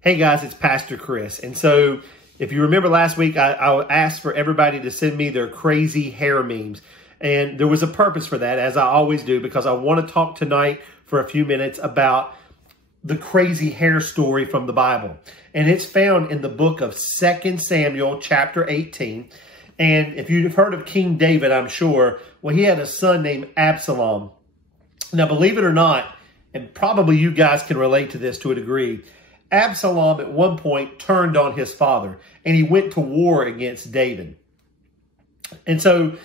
Hey guys, it's Pastor Chris. And so if you remember last week, I asked for everybody to send me their crazy hair memes. And there was a purpose for that, as I always do, because I want to talk tonight for a few minutes about the crazy hair story from the Bible. And it's found in the book of 2 Samuel chapter 18. And if you've heard of King David, I'm sure, well, he had a son named Absalom. Now, believe it or not, and probably you guys can relate to this to a degree, Absalom at one point turned on his father and he went to war against David. And so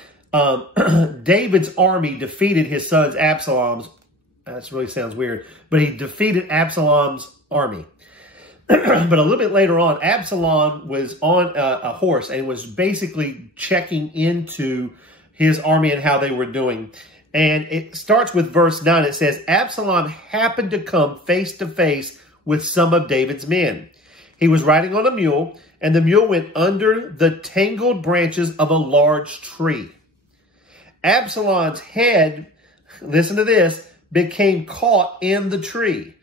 David's army defeated his son's Absalom's. That really sounds weird, but he defeated Absalom's army. But a little bit later on, Absalom was on a horse and was basically checking into his army and how they were doing. And it starts with verse 9. It says, Absalom happened to come face to face with some of David's men. He was riding on a mule, and the mule went under the tangled branches of a large tree. Absalom's head, listen to this, became caught in the tree.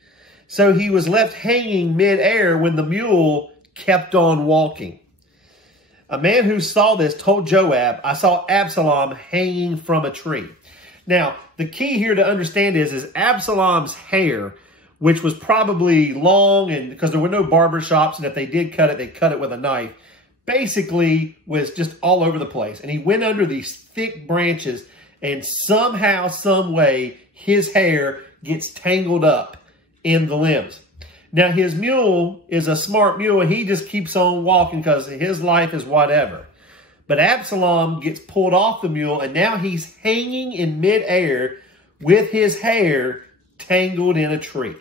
So he was left hanging midair when the mule kept on walking. A man who saw this told Joab, I saw Absalom hanging from a tree. Now, the key here to understand is Absalom's hair, which was probably long, and because there were no barber shops, and if they did cut it, they cut it with a knife, basically was just all over the place. And he went under these thick branches, and somehow, some way, his hair gets tangled up in the limbs. Now, his mule is a smart mule, and he just keeps on walking because his life is whatever. But Absalom gets pulled off the mule, and now he's hanging in midair with his hair tangled in a tree.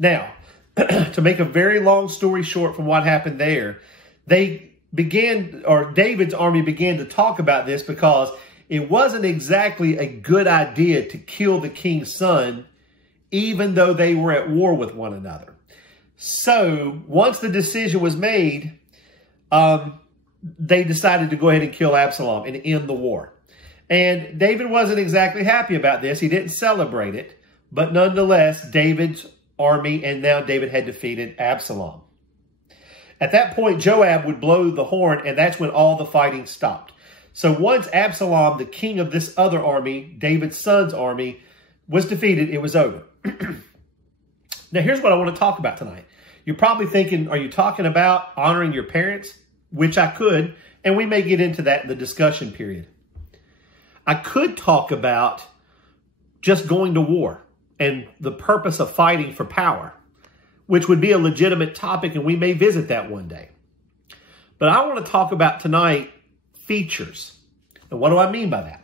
Now, to make a very long story short from what happened there, David's army began to talk about this because it wasn't exactly a good idea to kill the king's son, even though they were at war with one another. So once the decision was made, they decided to go ahead and kill Absalom and end the war. And David wasn't exactly happy about this. He didn't celebrate it. But nonetheless, David's army, and now David had defeated Absalom. At that point, Joab would blow the horn, and that's when all the fighting stopped. So once Absalom, the king of this other army, David's son's army, was defeated, it was over. Now, here's what I want to talk about tonight. You're probably thinking, are you talking about honoring your parents? Which I could, and we may get into that in the discussion period. I could talk about just going to war and the purpose of fighting for power, which would be a legitimate topic, and we may visit that one day. But I want to talk about tonight features. And what do I mean by that?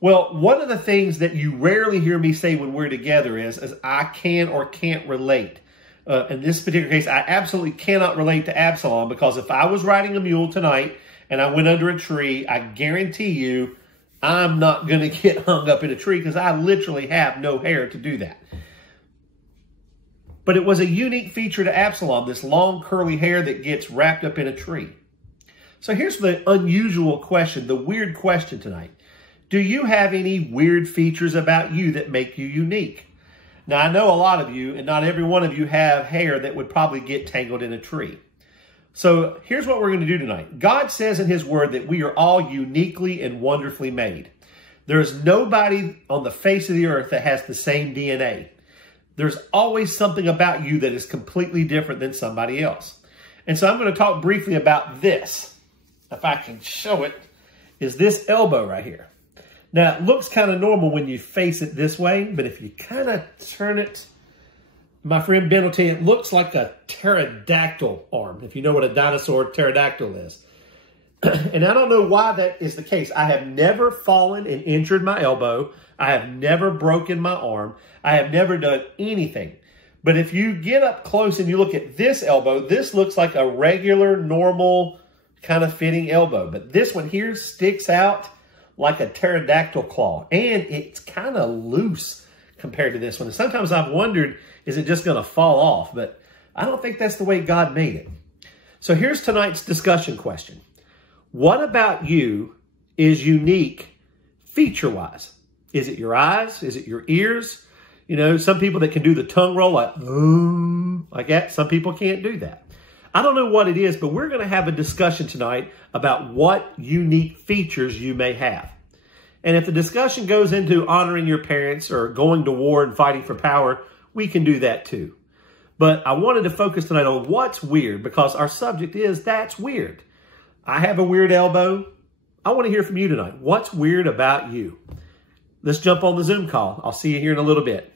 Well, one of the things that you rarely hear me say when we're together is I can or can't relate. In this particular case, I absolutely cannot relate to Absalom, because if I was riding a mule tonight and I went under a tree, I guarantee you I'm not going to get hung up in a tree because I literally have no hair to do that. But it was a unique feature to Absalom, this long curly hair that gets wrapped up in a tree. So here's the unusual question, the weird question tonight. Do you have any weird features about you that make you unique? Now, I know a lot of you, and not every one of you, have hair that would probably get tangled in a tree. So here's what we're going to do tonight. God says in his word that we are all uniquely and wonderfully made. There's nobody on the face of the earth that has the same DNA. There's always something about you that is completely different than somebody else. And so I'm going to talk briefly about this. If I can show it, is this elbow right here. Now, it looks kind of normal when you face it this way, but if you kind of turn it, my friend Ben will tell you, it looks like a pterodactyl arm, if you know what a dinosaur pterodactyl is. And I don't know why that is the case. I have never fallen and injured my elbow. I have never broken my arm. I have never done anything. But if you get up close and you look at this elbow, this looks like a regular, normal, kind of fitting elbow. But this one here sticks out like a pterodactyl claw. And it's kind of loose compared to this one. And sometimes I've wondered, is it just going to fall off? But I don't think that's the way God made it. So here's tonight's discussion question. What about you is unique feature-wise? Is it your eyes? Is it your ears? You know, some people that can do the tongue roll like, like that. Some people can't do that. I don't know what it is, but we're going to have a discussion tonight about what unique features you may have. And if the discussion goes into honoring your parents or going to war and fighting for power, we can do that too. But I wanted to focus tonight on what's weird, because our subject is that's weird. I have a weird elbow. I want to hear from you tonight. What's weird about you? Let's jump on the Zoom call. I'll see you here in a little bit.